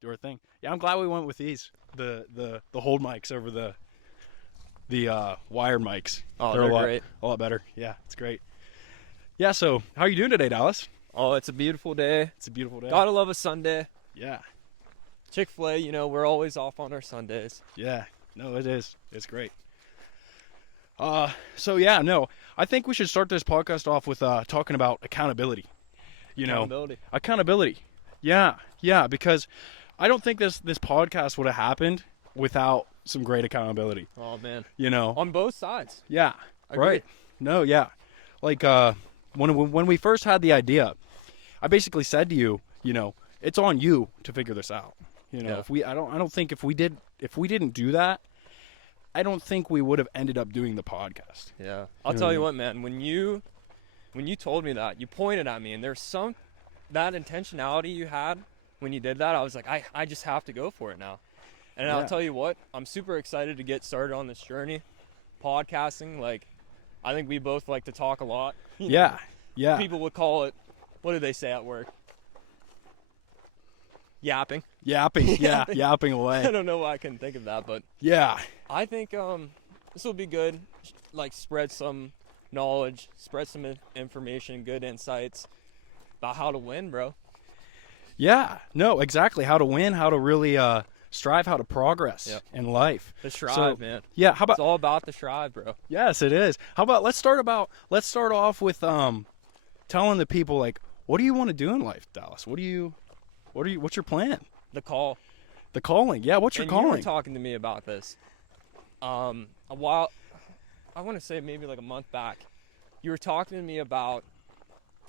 do our thing. Yeah, I'm glad we went with these. The hold mics over the wired mics. Oh, they're they're a lot, great. a lot better. Yeah, it's great. Yeah, so how are you doing today, Dallas? Oh, it's a beautiful day. It's a beautiful day. Gotta love a Sunday. Yeah, Chick-fil-A, we're always off on our Sundays. yeah. No, it is. It's great. So yeah, no, I think we should start this podcast off with talking about accountability. Accountability. Yeah, because I don't think this podcast would have happened without some great accountability. Oh, man. On both sides. Yeah, Agreed. right. No, yeah. Like when we first had the idea, I basically said to you, it's on you to figure this out. Yeah. I don't think if we didn't do that, I don't think we would have ended up doing the podcast. Yeah. I'll tell you what, man. When you told me that, you pointed at me, and there's that intentionality you had when you did that. I was like, I just have to go for it now. And Yeah. I'll tell you what, I'm super excited to get started on this journey. Podcasting, I think we both like to talk a lot. Yeah. People would call it, what do they say at work? Yapping. Yapping. Yeah, yapping away. I don't know why I couldn't think of that, but Yeah. I think this will be good. Spread some knowledge, spread some information, good insights about how to win, bro. Yeah. No, exactly. How to win, how to really strive, how to progress in life. The strive, So, man. Yeah, how about It's all about the strive, bro. Yes, it is. How about let's start off with telling the people what do you want to do in life, Dallas? What's your plan? The call. The calling. Yeah, what's your And calling? you were talking to me about this. A while, I want to say maybe a month back, you were talking to me about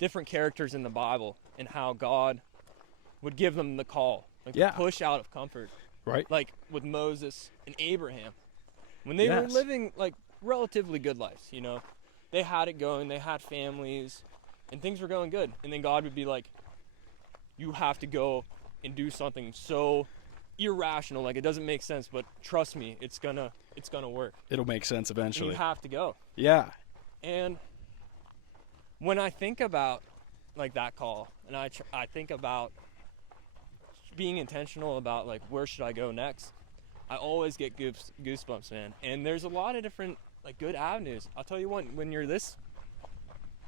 different characters in the Bible and how God would give them the call, Yeah. the push out of comfort. Right. Like with Moses and Abraham. When they were Yes. living relatively good lives, they had it going, they had families, and things were going good. And then God would be like, you have to go and do something so irrational, it doesn't make sense, but trust me, it's gonna work. It'll make sense And eventually. you have to go. Yeah. And when I think about that call, and I think about being intentional about where should I go next, I always get goosebumps, man. And there's a lot of different good avenues. I'll tell you what, when you're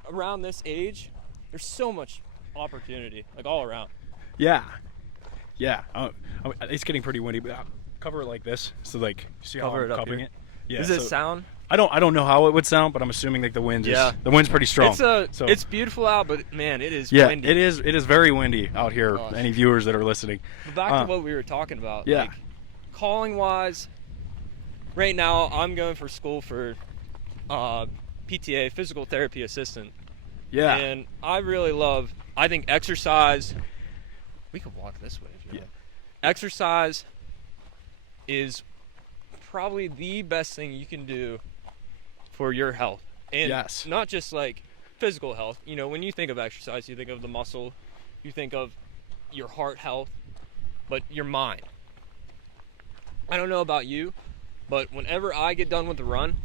around this age, there's so much opportunity all around. Yeah. Yeah. It's getting pretty windy, but cover it like this. So see how Cover I'm it up covering here. it? Yeah. Does it sound? I don't know how it would sound, but I'm assuming the wind is the wind's pretty strong. It's beautiful out, but man, it is Yeah, windy. it is very windy out here. Gosh. Any viewers that are listening. But back to what we were talking about. Yeah. Calling wise, right now I'm going for school for PTA, physical therapy assistant. Yeah. And I think exercise, we could walk this way if you want. Exercise is probably the best thing you can do for your health. And Yes. not just physical health. When you think of exercise, you think of the muscle, you think of your heart health, but your mind. I don't know about you, but whenever I get done with the run,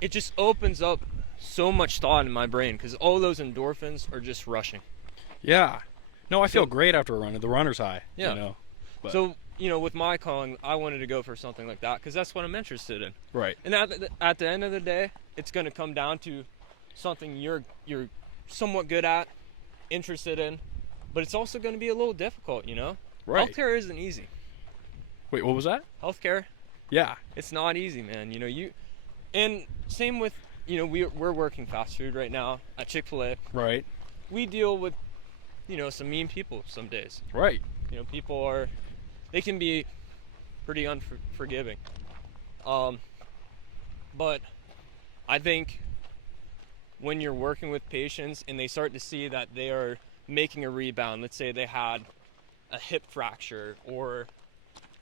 it just opens up so much thought in my brain because all those endorphins are just rushing. Yeah. No, I feel great after a run. The runner's high. Yeah. But- So, with my calling, I wanted to go for something like that because that's what I'm interested in. Right. And at the end of the day, it's going to come down to something you're somewhat good at, interested in, but it's also going to be a little difficult, Right. Healthcare isn't easy. Wait, what was that? Healthcare, Yeah. it's not easy, man. And same with, we're working fast food right now at Chick-fil-A. Right. We deal with, some mean people some days. Right. People they can be pretty unforgiving. But I think when you're working with patients and they start to see that they are making a rebound, let's say they had a hip fracture or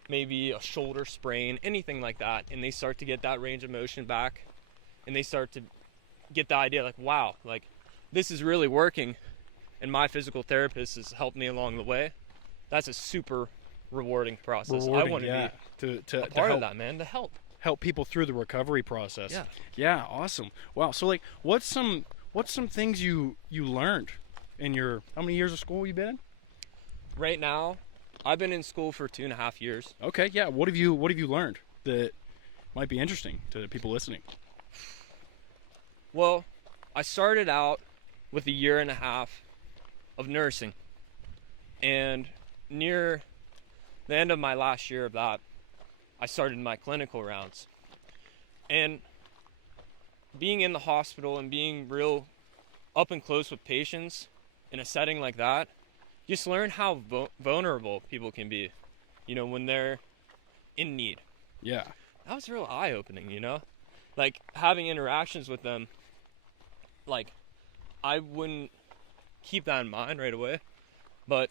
maybe a shoulder sprain, anything like that, and they start to get that range of motion back and they start to get the idea wow, this is really working and my physical therapist has helped me along the way. That's a super rewarding process. I want to be to a part help, of that, man, to help people through the recovery process. Yeah. Yeah, awesome. Wow. So what's some things you learned in your how many years of school you been in? Right now, I've been in school for 2.5 years. Okay, yeah. What have you learned that might be interesting to people listening? Well, I started out with a year and a half of nursing, and near the end of my last year of that, I started my clinical rounds. And being in the hospital and being real up and close with patients in a setting like that, just learn how vulnerable people can be, when they're in need. Yeah. That was real eye-opening, like having interactions with them. Like, I wouldn't keep that in mind right away, but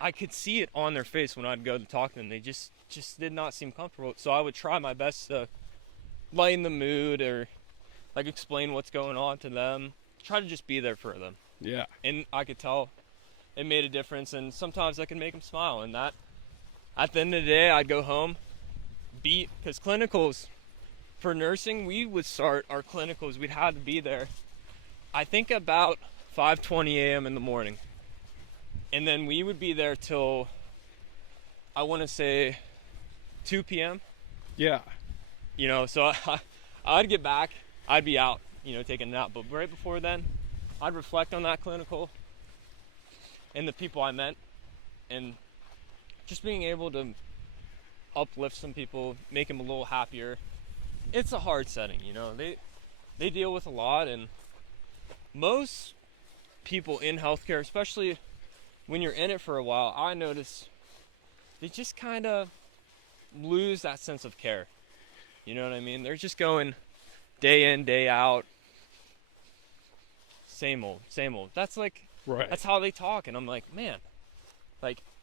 I could see it on their face when I'd go to talk to them. They just did not seem comfortable. So I would try my best to lighten the mood, or like explain what's going on to them. Try to just be there for them. Yeah. And I could tell it made a difference, and sometimes I could make them smile. And that, at the end of the day, I'd go home, because clinicals for nursing, we would start our clinicals, we'd have to be there, I think about 5:20 a.m. in the morning. And then we would be there till, I want to say, 2 p.m. Yeah. So I'd get back, I'd be out, taking a nap. But right before then, I'd reflect on that clinical and the people I met, and just being able to uplift some people, make them a little happier. It's a hard setting, they deal with a lot, and most people in healthcare, especially when you're in it for a while, I notice they just kind of lose that sense of care. You know what I mean? They're just going day in, day out. Same old, same old. That's Right. That's how they talk. And I'm like, man,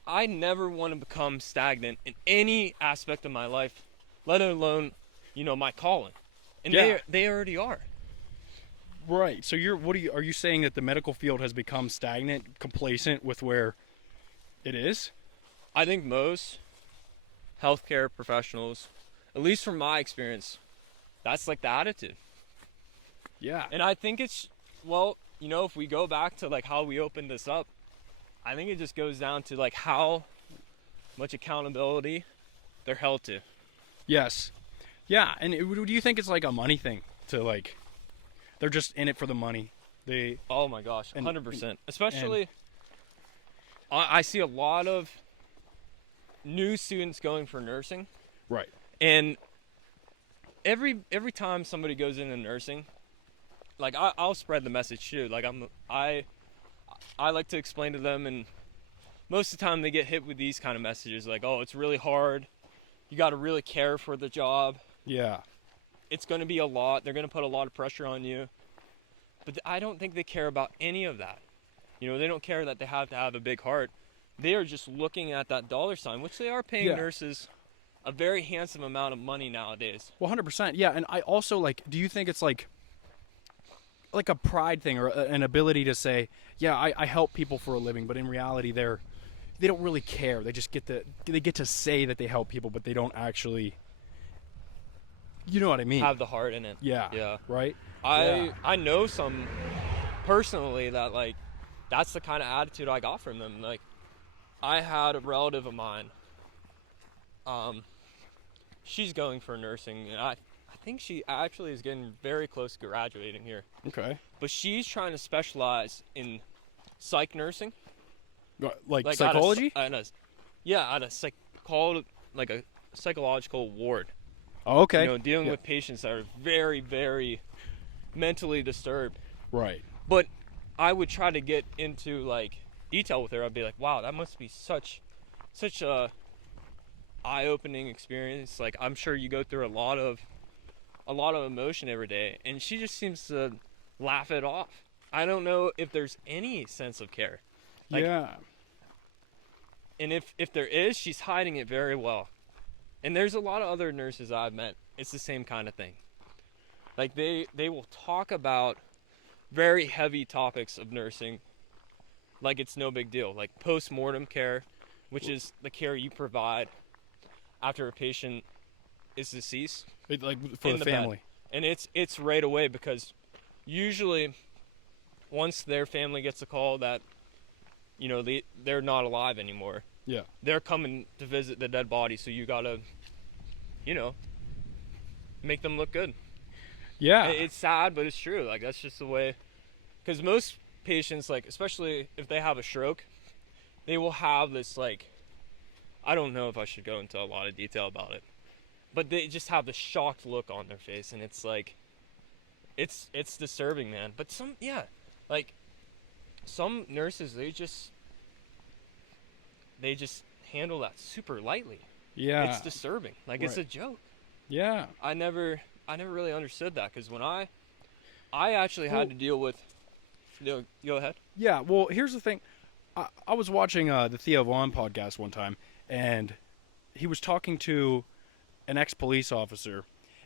I never want to become stagnant in any aspect of my life, let alone, my calling. And Yeah. they already are. Right. So are you saying that the medical field has become stagnant, complacent with where it is? I think most healthcare professionals, at least from my experience, that's the attitude. Yeah. And I think it's, if we go back to how we opened this up, I think it just goes down to how much accountability they're held to. Yes. Yeah. And do you think it's a money thing to they're just in it for the money? Oh my gosh, 100%. Especially, I see a lot of new students going for nursing. Right. And every time somebody goes into nursing, I'll spread the message too. I like to explain to them, and most of the time they get hit with these kind of messages oh, it's really hard. You got to really care for the job. Yeah. It's going to be a lot. They're going to put a lot of pressure on you. But I don't think they care about any of that. They don't care that they have to have a big heart. They are just looking at that dollar sign, which they are paying nurses a very handsome amount of money nowadays. 100%. Yeah. And I also do you think it's like a pride thing, or an ability to say, yeah, I help people for a living, but in reality they don't really care. They just get to say that they help people, but they don't actually, you know what I mean? Have the heart in it. Yeah. Yeah. Right? I know some personally that that's the kind of attitude I got from them. I had a relative of mine, she's going for nursing, and I think she actually is getting very close to graduating here. Okay. But she's trying to specialize in psych nursing. Psychology? At a psychological ward. Oh, okay. Dealing with patients that are very, very mentally disturbed. Right. But I would try to get into detail with her. I'd be like, wow, that must be such a eye-opening experience. I'm sure you go through a lot of emotion every day, and she just seems to laugh it off. I don't know if there's any sense of care. Yeah. And if there is, she's hiding it very well. And there's a lot of other nurses I've met. It's the same kind of thing. They will talk about very heavy topics of nursing like it's no big deal. Post-mortem care, which is the care you provide after a patient is deceased. For the family. Bed. And it's right away, because usually once their family gets a call that they're not alive anymore. Yeah. They're coming to visit the dead body, so you gotta, make them look good. Yeah. It's sad, but it's true. Like, that's just the way. Because most patients, like, especially if they have a stroke, they will have this, like, I don't know if I should go into a lot of detail about it, but they just have this shocked look on their face, and it's like, it's disturbing, man. But some nurses, they just handle that super lightly. Yeah. It's disturbing. Like, it's a joke. Yeah. I never really understood that, because when I actually had to deal with. Go ahead. Yeah. Well, here's the thing. I was watching the Theo Vaughn podcast one time, and he was talking to an ex-police officer,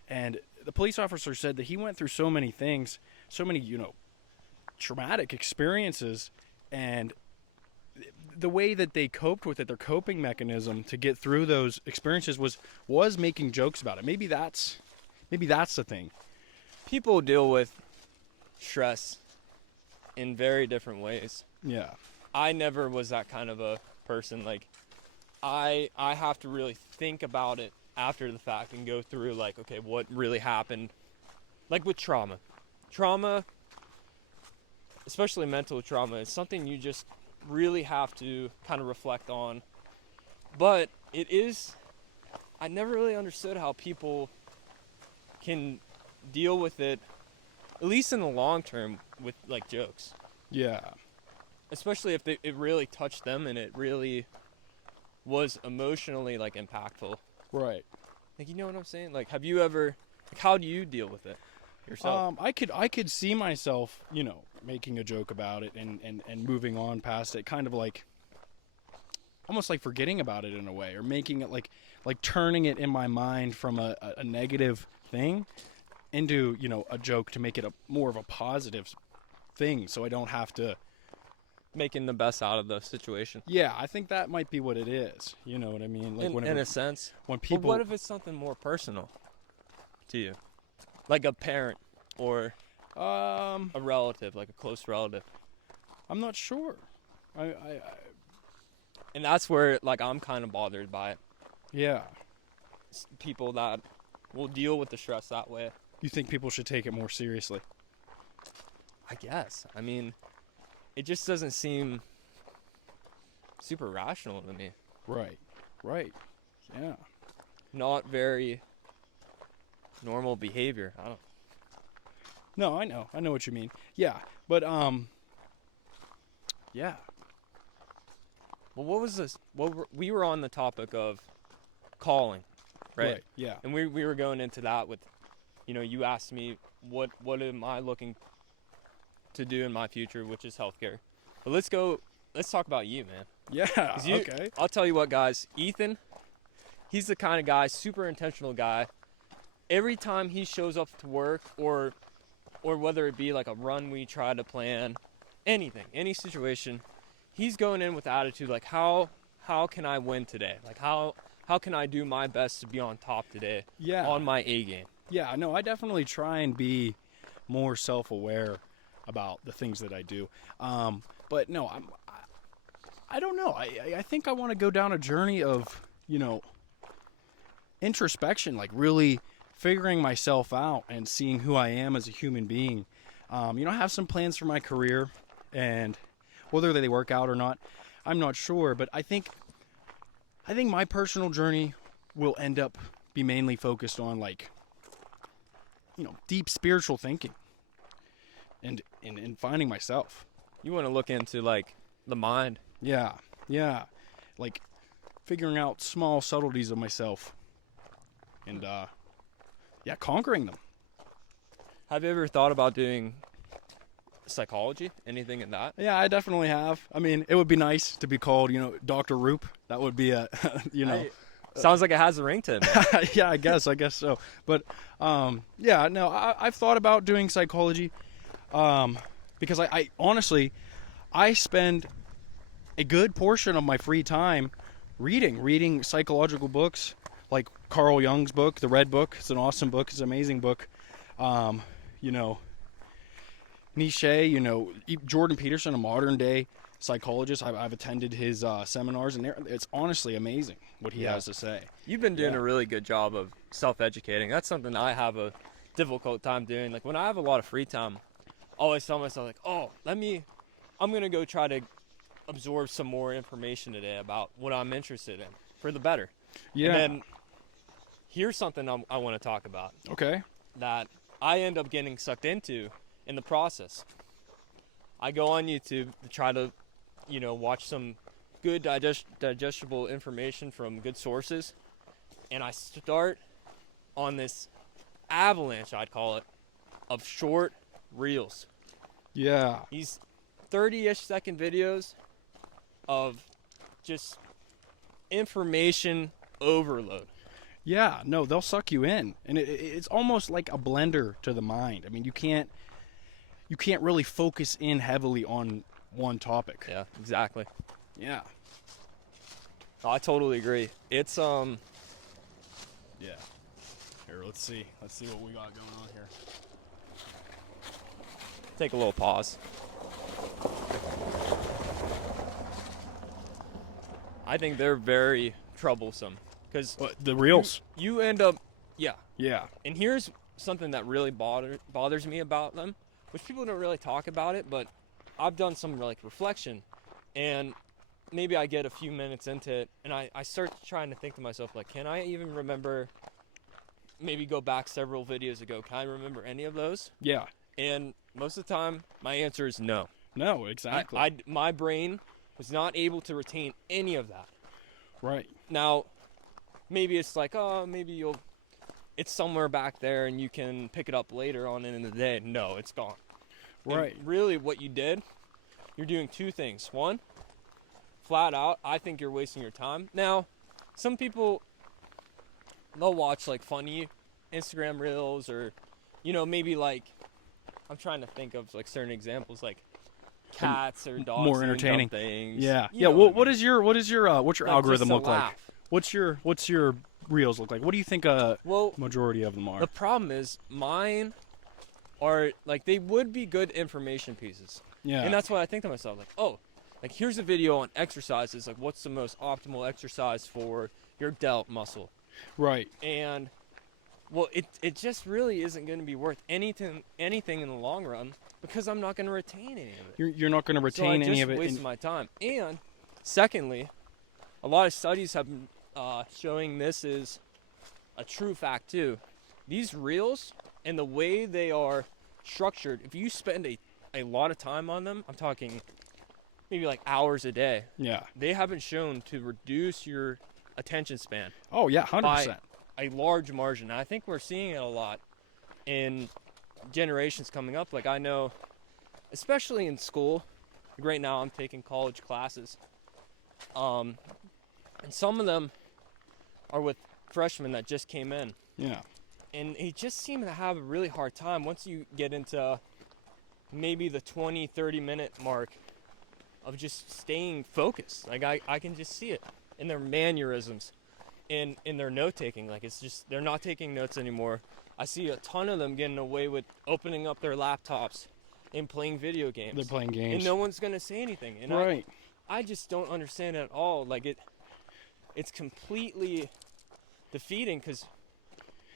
and the police officer said that he went through so many things, so many, traumatic experiences, and the way that they coped with it, their coping mechanism to get through those experiences was making jokes about it. Maybe that's the thing. People deal with stress in very different ways. Yeah. I never was that kind of a person. Like, I have to really think about it after the fact and go through, like, okay, what really happened. Like with trauma, especially mental trauma, is something you just really have to kind of reflect on. But I never really understood how people can deal with it, at least in the long term, with, like, jokes. Yeah. Especially if it really touched them and it really was emotionally, like, impactful. Right. Like, you know what I'm saying? Like, have you ever, like, how do you deal with it yourself? I could see myself, making a joke about it and moving on past it, kind of like almost like forgetting about it in a way, or making it like turning it in my mind from a negative thing into, a joke to make it more of a positive thing, so I don't have to. Making the best out of the situation. Yeah, I think that might be what it is. You know what I mean? Like, in a sense. When people. But what if it's something more personal to you, like a parent or a relative, like a close relative? I'm not sure. And that's where, like, I'm kind of bothered by it. Yeah. People that will deal with the stress that way. You think people should take it more seriously? I guess. I mean, it just doesn't seem super rational to me. Right. Yeah. Not very normal behavior. I don't. No, I know what you mean. Yeah, but yeah. Well, what was this? We were on the topic of calling, right? Yeah. And we were going into that with, you asked me what am I looking to do in my future, which is healthcare. But let's talk about you, man. Yeah. Okay. I'll tell you what, guys. Ethan, he's the kind of guy, super intentional guy. Every time he shows up to work, or whether it be like a run we try to plan, anything, any situation, he's going in with attitude like, how can I win today? Like, how can I do my best to be on top today? Yeah. On my A game. Yeah. No, I definitely try and be more self-aware about the things that I do. But no, I don't know. I think I want to go down a journey of, introspection, like really figuring myself out and seeing who I am as a human being. I have some plans for my career, and whether they work out or not, I'm not sure. But I think my personal journey will end up be mainly focused on, like, deep spiritual thinking and finding myself. You want to look into, like, the mind. Yeah. Like figuring out small subtleties of myself and conquering them. Have you ever thought about doing psychology? Anything in that? Yeah, I definitely have. I mean, it would be nice to be called, Dr. Roop. That would be a, Sounds like it has a ring to it. Yeah, I guess so. But I've thought about doing psychology because I honestly, I spend a good portion of my free time reading psychological books, like Carl Jung's book, The Red Book. It's an awesome book. It's an amazing book. Nietzsche, Jordan Peterson, a modern day psychologist. I've attended his seminars, and it's honestly amazing what he Yeah. has to say. You've been doing Yeah. a really good job of self-educating. That's something I have a difficult time doing. Like when I have a lot of free time, I always tell myself like, oh, I'm gonna go try to absorb some more information today about what I'm interested in for the better. Yeah. And then here's something I want to talk about Okay. that I end up getting sucked into in the process. I go on YouTube to try to, watch some good digestible information from good sources, and I start on this avalanche, I'd call it, of short reels. Yeah. These 30-ish second videos of just information overload. Yeah. No, they'll suck you in, and it's almost like a blender to the mind. I mean, you can't really focus in heavily on one topic. Yeah, exactly. Yeah. I totally agree. It's Yeah. Here, let's see what we got going on here. take a little pause. I think they're very troublesome because The reels. you end up, yeah. Yeah. And here's something that really bothers me about them, which people don't really talk about it, but I've done some like reflection, and maybe I get a few minutes into it, and I start trying to think to myself, like, can I even remember, maybe go back several videos ago, can I remember any of those? Yeah. And most of the time, my answer is no. No, exactly. My brain was not able to retain any of that. Right. Now, maybe it's like, oh, it's somewhere back there and you can pick it up later on in the day. No, it's gone. Right. And really, what you did, you're doing two things. One, flat out, I think you're wasting your time. Now, some people, they'll watch like funny Instagram reels or, maybe like, I'm trying to think of like certain examples like cats or dogs more doing entertaining dumb things. Yeah. You Yeah. know what I What mean. is your what's your Like, algorithm just a look like? laugh. What's your reels look like? What do you think Well, majority of them are? the problem is mine are like they would be good information pieces. Yeah. And that's what I think to myself, like, oh, like here's a video on exercises, like what's the most optimal exercise for your delt muscle. right. And well, it just really isn't going to be worth anything in the long run because I'm not going to retain any of it. You're not going to retain so I any just of it. wasted my time. And secondly, a lot of studies have been showing this is a true fact too. These reels and the way they are structured, if you spend a lot of time on them, I'm talking maybe like hours a day, Yeah. they have been shown to reduce your attention span Oh yeah, 100%. a large margin. And I think we're seeing it a lot in generations coming up. Like I know, especially in school, like right now I'm taking college classes, and some of them are with freshmen that just came in, Yeah. and they just seem to have a really hard time once you get into maybe the 20-30 minute mark of just staying focused. Like I can just see it in their mannerisms, in their note taking. Like it's just they're not taking notes anymore. I see a ton of them getting away with opening up their laptops and playing video games. They're playing games. and no one's gonna say anything. And right. I just don't understand it at all. Like it's completely defeating because,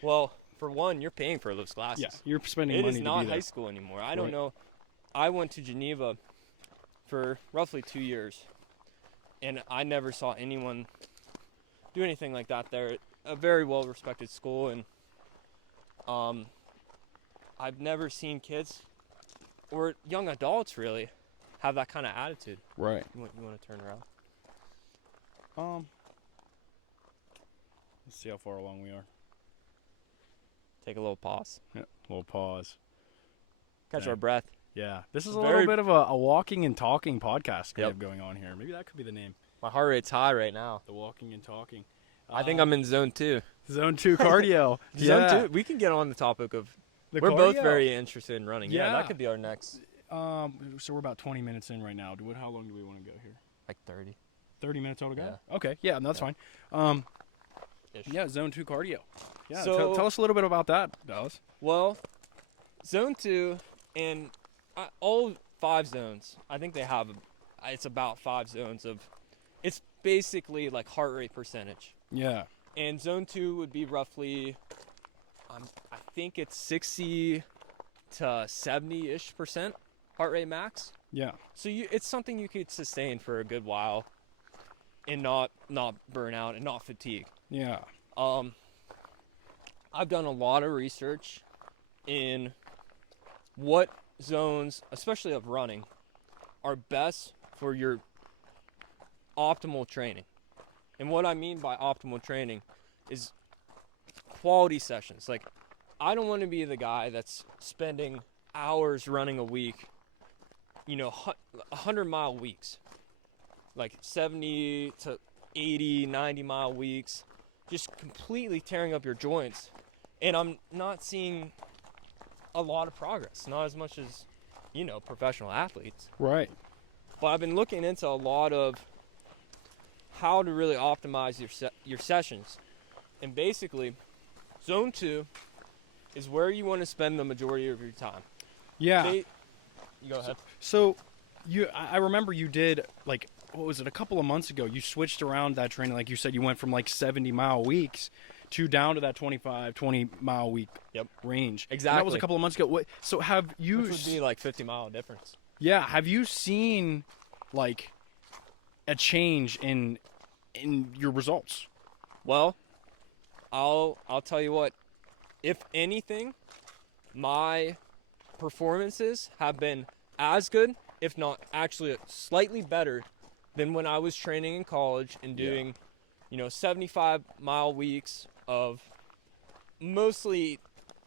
well, for one, you're paying for those classes. Yeah. You're spending It money is to not be there. high school anymore. I don't Right. know. I went to Geneva for roughly 2 years, and I never saw anyone do anything like that there. A very well-respected school, and I've never seen kids or young adults really have that kind of attitude. Right. You want to turn around? Let's see how far along we are. Take a little pause. Yeah. Little pause. Catch Dang. our breath. Yeah. This is a Very- little bit of a walking and talking podcast we Yep. have going on here. Maybe that could be the name. My heart rate's high right now. The walking and talking. I think I'm in zone 2. zone 2 cardio. Zone Yeah. 2. We can get on the topic of. The We're both cardio. very interested in running. Yeah, Yeah. that could be our next, So we're about 20 minutes in right now. How long do we want to go here? like 30. 30 minutes altogether? Okay. Yeah, that's Yeah. fine. Ish. Yeah, zone 2 cardio. Yeah. So- tell us a little bit about that, Dallas. Well, zone 2 and all 5 zones, I think they have it's about 5 zones of, it's basically like heart rate percentage. Yeah. And zone 2 would be roughly, I think it's 60 to 70-ish percent heart rate max. Yeah. So it's something you could sustain for a good while and not burn out and not fatigue. Yeah. I've done a lot of research in what zones, especially of running, are best for your optimal training. And what I mean by optimal training is quality sessions. Like, I don't want to be the guy that's spending hours running a week, 100-mile weeks, like 70 to 80, 90-mile weeks, just completely tearing up your joints. And I'm not seeing a lot of progress, not as much as, professional athletes. Right. But I've been looking into a lot of how to really optimize your sessions. And basically, zone 2 is where you want to spend the majority of your time. Yeah. You go ahead. So, I remember you did, like, what was it, a couple of months ago, you switched around that training. Like you said, you went from like 70-mile weeks to down to that 20-mile week range. Exactly. And that was a couple of months ago. So have you... Which would be like 50-mile difference. Yeah. Have you seen, like, a change in your results? Well, I'll tell you what. If anything, my performances have been as good, if not actually slightly better, than when I was training in college and doing, 75-mile weeks of mostly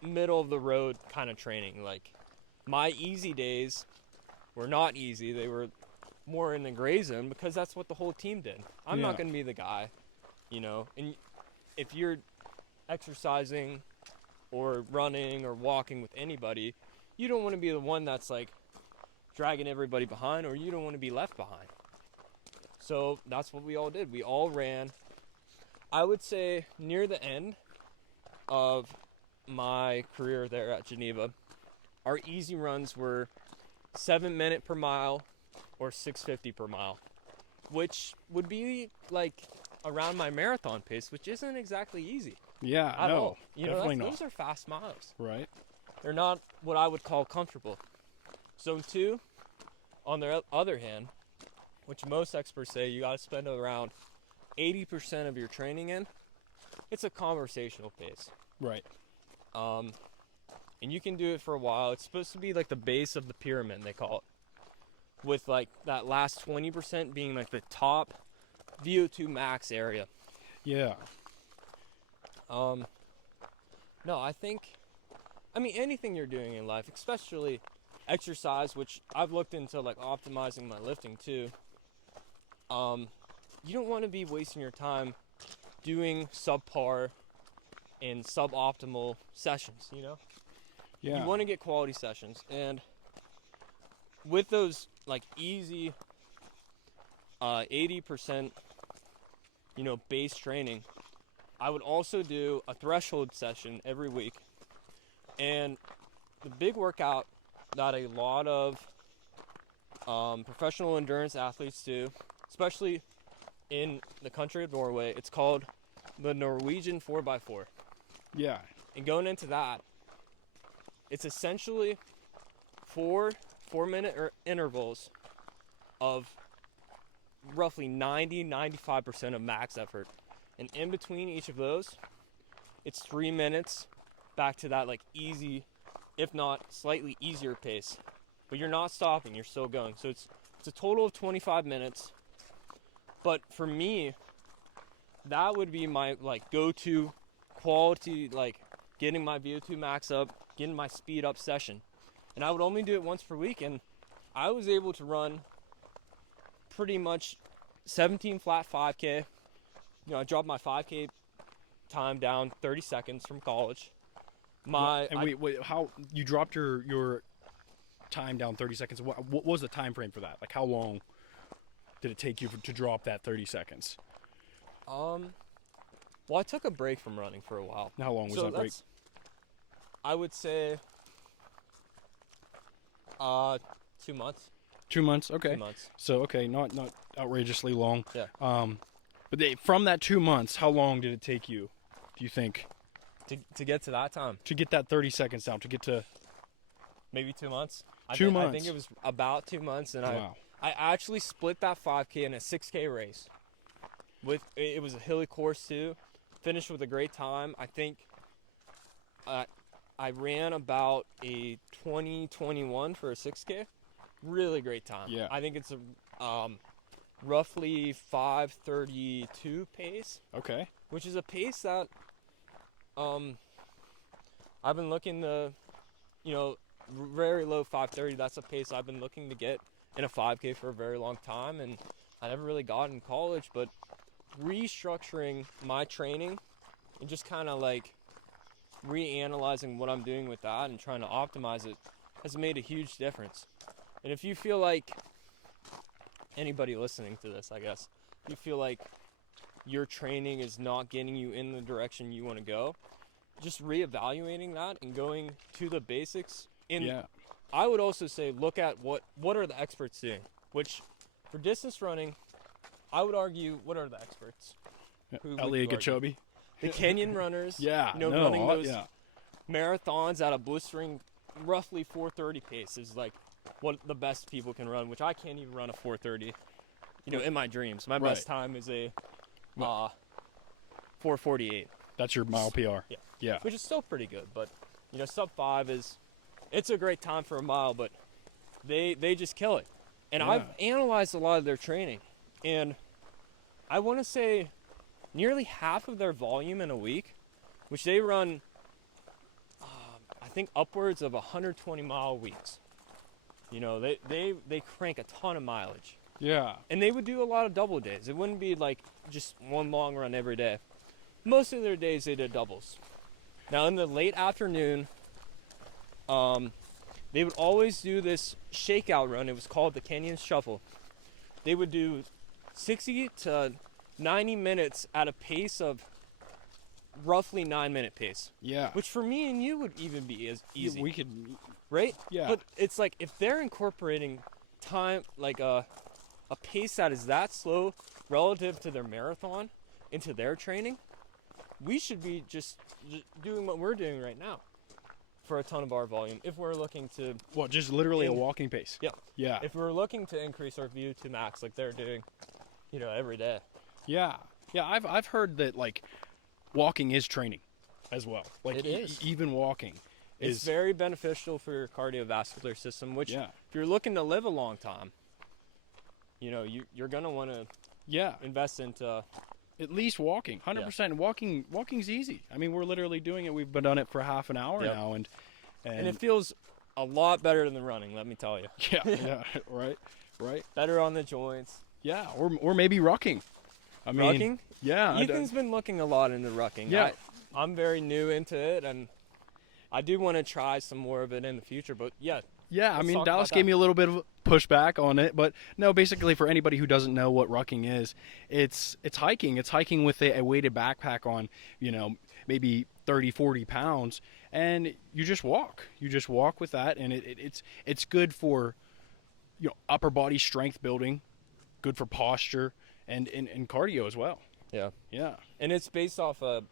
middle of the road kind of training. Like, my easy days were not easy. They were more in the gray zone because that's what the whole team did. I'm not going to be the guy, and if you're exercising or running or walking with anybody, you don't want to be the one that's like dragging everybody behind, or you don't want to be left behind. So that's what we all did. We all ran. I would say near the end of my career there at Geneva, our easy runs were 7 minute per mile or 6:50 per mile, which would be like around my marathon pace, which isn't exactly easy. Yeah, at no, all. definitely not. Those are fast miles. Right. They're not what I would call comfortable. Zone 2, on the other hand, which most experts say you got to spend around 80% of your training in, it's a conversational pace. Right. And you can do it for a while. It's supposed to be like the base of the pyramid, they call it, with like that last 20% being like the top VO2 max area. Yeah. No, anything you're doing in life, especially exercise, which I've looked into like optimizing my lifting too. You don't want to be wasting your time doing subpar and suboptimal sessions, Yeah. You want to get quality sessions, and with those like easy 80% base training, I would also do a threshold session every week. And the big workout that a lot of professional endurance athletes do, especially in the country of Norway, it's called the Norwegian 4x4. Yeah. And going into that, it's essentially 4-minute intervals of roughly 90-95% of max effort. And in between each of those, it's 3 minutes back to that like easy, if not slightly easier pace. But you're not stopping, you're still going. So it's a total of 25 minutes. But for me, that would be my like go-to quality, like getting my VO2 max up, getting my speed up session. And I would only do it once per week, and I was able to run pretty much 17 flat 5K. I dropped my 5K time down 30 seconds from college. Wait, how you dropped your time down 30 seconds? What was the time frame for that? Like, how long did it take you to drop that 30 seconds? Well, I took a break from running for a while. How long was that break? I would say 2 months. 2 months. Okay. 2 months. So okay, not outrageously long. Yeah. But from that 2 months, how long did it take you? Do you think To get to that time, to get that 30 seconds down? To get to maybe 2 months. 2 I months. think it was about 2 months, and wow. I actually split that 5K in a 6K race. It was a hilly course too. Finished with a great time. I think I ran about a 20:21 for a 6K. Really great time. Yeah. I think it's a roughly 5:32 pace, Okay. which is a pace that I've been looking to, very low 5:30. That's a pace I've been looking to get in a 5K for a very long time, and I never really got in college. But restructuring my training and just kind of like reanalyzing what I'm doing with that and trying to optimize it has made a huge difference. And if you feel like anybody listening to this, I guess, if you feel like your training is not getting you in the direction you want to go, just reevaluating that and going to the basics. And Yeah. I would also say look at what are the experts doing, which for distance running, I would argue, what are the experts? Who would Elliot you argue? Gachobi. The Kenyan runners, Yeah. running those yeah. marathons at a blistering roughly 4:30 pace is like what the best people can run, which I can't even run a 4:30, in my dreams. My best time is a 4:48. That's your mile PR. Yeah. Yeah. Which is still pretty good, but sub 5 it's a great time for a mile, but they just kill it. And Yeah. I've analyzed a lot of their training, and I want to say nearly half of their volume in a week, which they run I think upwards of 120-mile weeks. They crank a ton of mileage. Yeah. And they would do a lot of double days. It wouldn't be like just one long run every day. Most of their days they did doubles. Now in the late afternoon, they would always do this shakeout run. It was called the Kenyan Shuffle. They would do 60 to 90 minutes at a pace of roughly 9-minute pace, Yeah. which for me and you would even be as easy, We could. right? Yeah. But it's like if they're incorporating time, like a pace that is that slow relative to their marathon into their training, we should be just doing what we're doing right now for a ton of our volume if we're looking to Well, just literally a walking pace. Yeah. Yeah. if we're looking to increase our view to max like they're doing every day. Yeah. Yeah. I've heard that like walking is training as well. Like It is. even walking It's is very beneficial for your cardiovascular system, which Yeah. if you're looking to live a long time, you're going to want to Yeah. invest into At least walking. 100%. Walking's easy. I mean, we're literally doing it. We've been done it for half an hour Yep. now and and it feels a lot better than running, let me tell you. yeah, yeah, right. Right. Better on the joints. Yeah, or maybe rucking. I mean, Rucking? yeah. Ethan's been looking a lot into rucking. Yeah. I'm very new into it, and I do want to try some more of it in the future. But yeah, Yeah, I Let's mean, talk Dallas about gave that. me a little bit of pushback on it, but no, basically for anybody who doesn't know what rucking is, it's hiking. It's hiking with a weighted backpack on, maybe 30, 40 pounds, and you just walk. You just walk with that, and it's good for, upper body strength building, good for posture, and cardio as well. yeah. Yeah. And it's based off the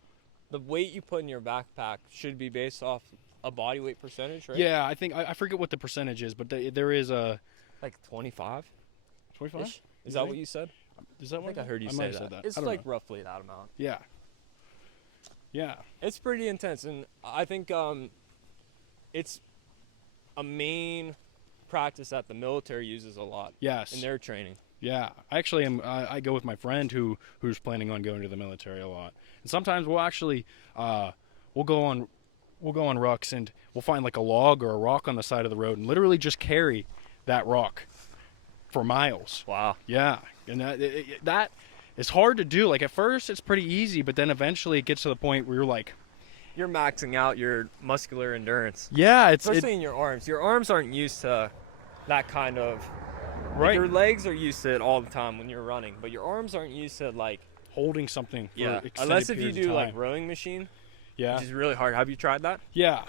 weight you put in your backpack should be based off a body weight percentage, right? Yeah, I think I forget what the percentage is, but there is a Like 25. 25. Is that what you said? Is that I what think I heard you might say have that. said that. It's I don't like know. roughly that amount. Yeah. Yeah. It's pretty intense, and I think it's a main practice that the military uses a lot Yes. in their training. Yeah, I actually am. I go with my friend who's planning on going to the military a lot, and sometimes we'll actually we'll go on rucks and we'll find like a log or a rock on the side of the road and literally just carry that rock for miles. Wow. Yeah, and that is hard to do. Like at first it's pretty easy, but then eventually it gets to the point where you're like, You're maxing out your muscular endurance, yeah, especially in your arms. Your arms aren't used to that kind of. right. Your legs are used to it all the time when you're running, but your arms aren't used to like. Holding something. For extended Unless if you periods of do like time. rowing machine, Yeah. which is really hard. Have you tried that? Yeah.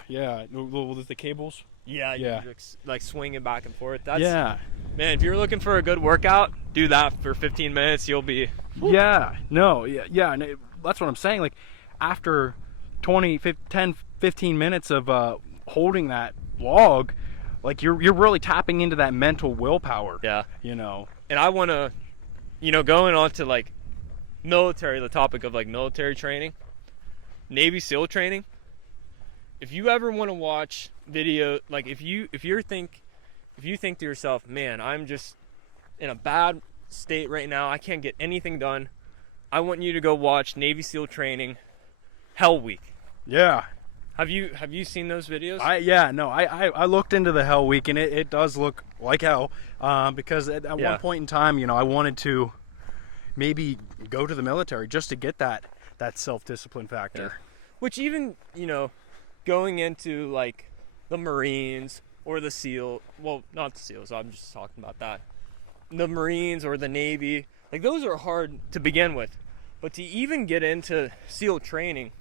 With the cables. Yeah, Yeah. you're like swinging back and forth. That's, Yeah. man, if you're looking for a good workout, do that for 15 minutes. You'll be, Yeah. No. Yeah. Yeah. And that's what I'm saying. Like after 20, 10, 15 minutes of holding that log, like you're really tapping into that mental willpower. yeah. You know. And I want to, going on to like military, the topic of like military training, Navy SEAL training. If you ever want to watch video, like if you think to yourself, man, I'm just in a bad state right now, I can't get anything done, I want you to go watch Navy SEAL training Hell Week. Yeah. Have you seen those videos? I looked into the Hell Week, and it does look like hell, because at one point in time, I wanted to maybe go to the military just to get that self-discipline factor. Yeah. Which even, going into like the Marines or the SEAL, well, not the SEALs, I'm just talking about that. The Marines or the Navy, like those are hard to begin with. But to even get into SEAL training,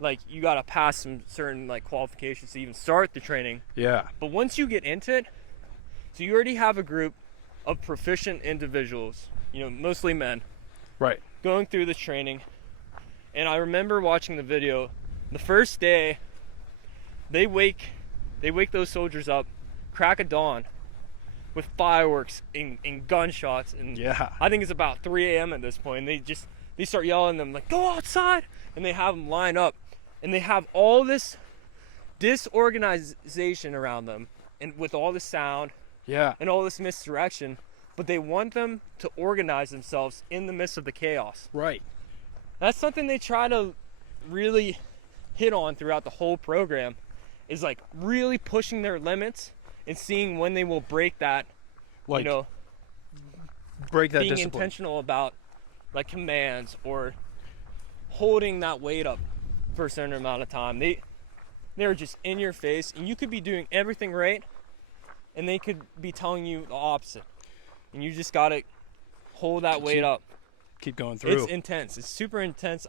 like you got to pass some certain like qualifications to even start the training. Yeah. But once you get into it, so you already have a group of proficient individuals, mostly men, Right. going through this training. And I remember watching the video. The first day, they wake those soldiers up, crack of dawn, with fireworks and gunshots. And Yeah. I think it's about 3 a.m. at this point. And they start yelling at them like, "Go outside!" And they have them line up, and they have all this disorganization around them, and with all the sound Yeah. and all this misdirection. But they want them to organize themselves in the midst of the chaos. Right. That's something they try to really hit on throughout the whole program, is like really pushing their limits and seeing when they will break that, Like break that being discipline. intentional about like commands or holding that weight up for a certain amount of time. They're just in your face, and you could be doing everything right, and they could be telling you the opposite. And you just gotta hold that weight up. Keep going through. It's intense. It's super intense.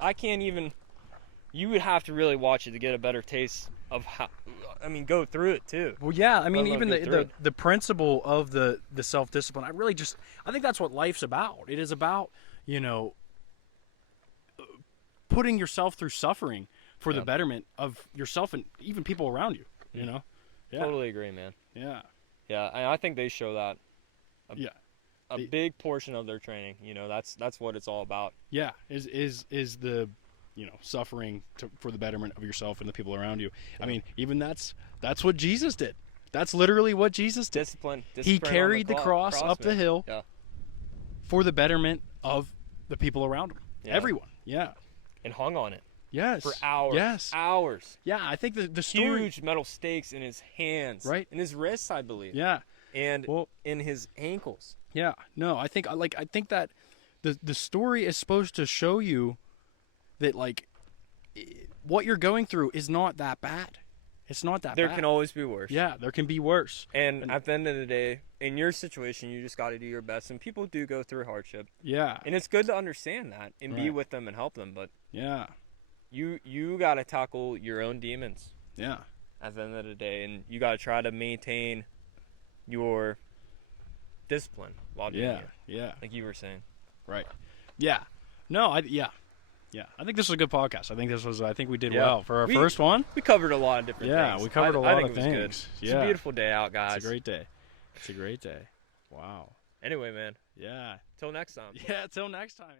You would have to really watch it to get a better taste of how, go through it too. Well, yeah, I mean, Let even alone go through the principle of the self-discipline, I think that's what life's about. It is about, putting yourself through suffering for the betterment of yourself and even people around you, Yeah. Totally agree, man. Yeah. Yeah, and I think they show that Yeah. a big portion of their training. That's what it's all about. Yeah. Is the, suffering for the betterment of yourself and the people around you. I mean, even that's what Jesus did. That's literally what Jesus did. Discipline He on carried the cross up the man. hill Yeah. for the betterment of the people around him. Yeah. Everyone. Yeah. And hung on it Yes. for hours. Yes. Hours. Yeah, I think the story. Huge metal stakes in his hands. Right. In his wrists, I believe. Yeah. And Well, in his ankles. yeah. No, I think that the story is supposed to show you that what you're going through is not that bad. It's not that There bad. can always be worse. Yeah, there can be worse. And at the end of the day, in your situation, you just got to do your best. And people do go through hardship. Yeah. And it's good to understand that and be Right. with them and help them. But Yeah. you got to tackle your own demons Yeah. at the end of the day. And you got to try to maintain your discipline while doing Yeah. it. Yeah. Like you were saying. Right. Yeah. No, yeah. I think this was a good podcast. I think we did Yeah. well for our We- first one. We covered a lot of different Yeah, things. we covered a I lot think of it was good. things. It's Yeah. a beautiful day out, guys. It's a great day. It's a great day. Wow. Anyway, man, Yeah. till next time. Yeah, till next time.